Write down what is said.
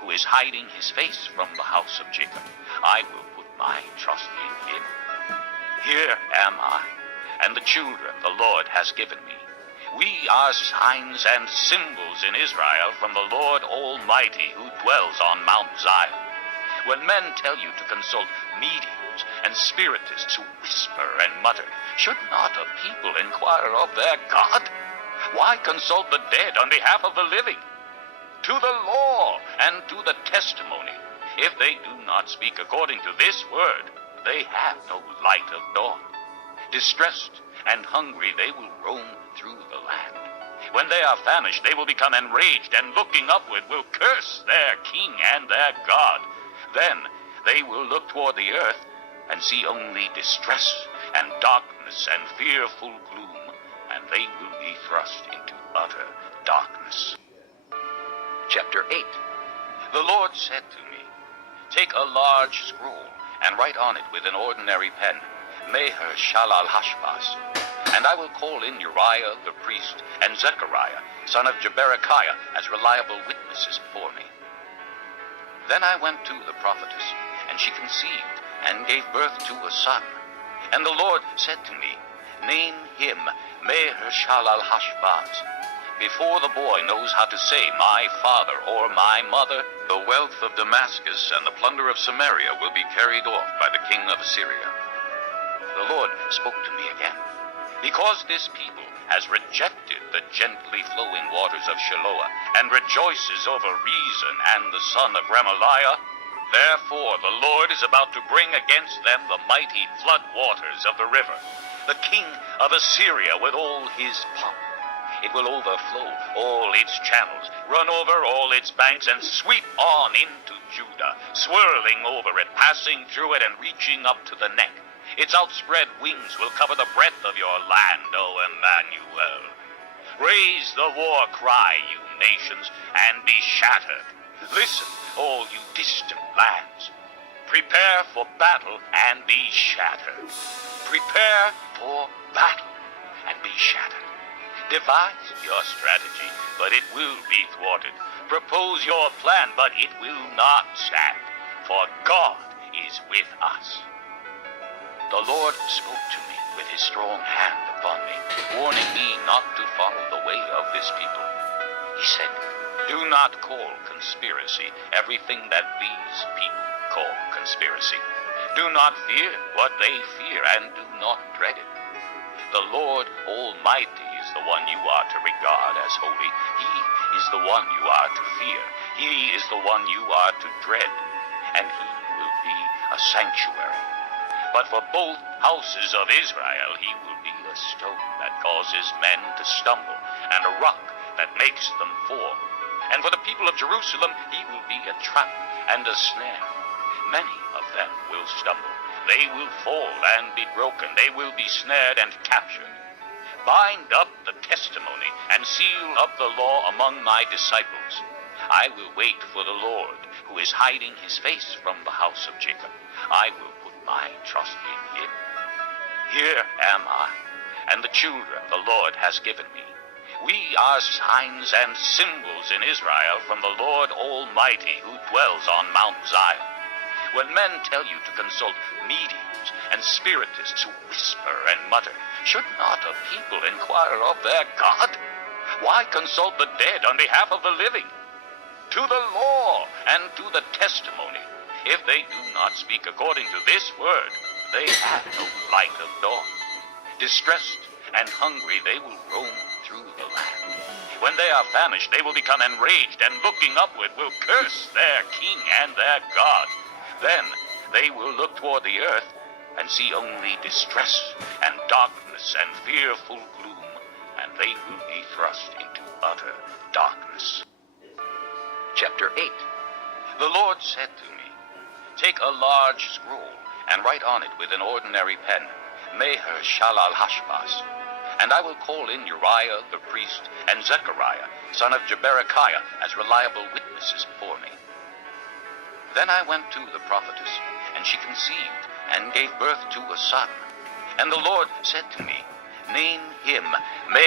who is hiding his face from the house of Jacob. I will put my trust in him. Here am I, and the children the Lord has given me. We are signs and symbols in Israel from the Lord Almighty who dwells on Mount Zion. When men tell you to consult mediums and spiritists who whisper and mutter, should not a people inquire of their God? Why consult the dead on behalf of the living? To the law and to the testimony. If they do not speak according to this word, they have no light of dawn. Distressed and hungry, they will roam through the land. When they are famished, they will become enraged, and looking upward will curse their king and their God. Then they will look toward the earth and see only distress and darkness and fearful gloom, and they will be thrust into utter darkness. Chapter 8. The Lord said to me, "Take a large scroll and write on it with an ordinary pen, Meher Shalal Hashbaz. And I will call in Uriah the priest and Zechariah, son of Jeberechiah, as reliable witnesses for me." Then I went to the prophetess, and she conceived and gave birth to a son. And the Lord said to me, "Name him Meher Shalal Hashbaz. Before the boy knows how to say, 'My father' or 'my mother,' the wealth of Damascus and the plunder of Samaria will be carried off by the king of Assyria." The Lord spoke to me again. "Because this people has rejected the gently flowing waters of Shiloah and rejoices over Rezin and the son of Remaliah, therefore the Lord is about to bring against them the mighty flood waters of the river, the king of Assyria with all his pomp. It will overflow all its channels, run over all its banks, and sweep on into Judah, swirling over it, passing through it, and reaching up to the neck. Its outspread wings will cover the breadth of your land, O Emmanuel. Raise the war cry, you nations, and be shattered. Listen, all you distant lands. Prepare for battle and be shattered. Prepare for battle and be shattered. Devise your strategy, but it will be thwarted. Propose your plan, but it will not stand, for God is with us." The Lord spoke to me with his strong hand upon me, warning me not to follow the way of this people. He said, "Do not call conspiracy everything that these people call conspiracy. Do not fear what they fear, and do not dread it. The Lord Almighty is the one you are to regard as holy. He is the one you are to fear. He is the one you are to dread, and he will be a sanctuary. But for both houses of Israel he will be a stone that causes men to stumble, and a rock that makes them fall. And for the people of Jerusalem he will be a trap and a snare. Many of them will stumble. They will fall and be broken. They will be snared and captured. Bind up the testimony and seal up the law among my disciples. I will wait for the Lord, who is hiding his face from the house of Jacob. I will put my trust in him. Here am I, and the children the Lord has given me. We are signs and symbols in Israel from the Lord Almighty who dwells on Mount Zion. When men tell you to consult mediums and spiritists who whisper and mutter, should not a people inquire of their God? Why consult the dead on behalf of the living? To the law and to the testimony. If they do not speak according to this word, they have no light of dawn. Distressed and hungry, they will roam through the land. When they are famished, they will become enraged, and looking upward will curse their king and their God. Then they will look toward the earth and see only distress and darkness and fearful gloom, and they will be thrust into utter darkness. Chapter 8. The Lord said to me, "Take a large scroll and write on it with an ordinary pen, Meher Shalal Hashbaz. And I will call in Uriah the priest and Zechariah, son of Jeberechiah, as reliable witnesses for me." Then I went to the prophetess, and she conceived and gave birth to a son. And the Lord said to me, "Name him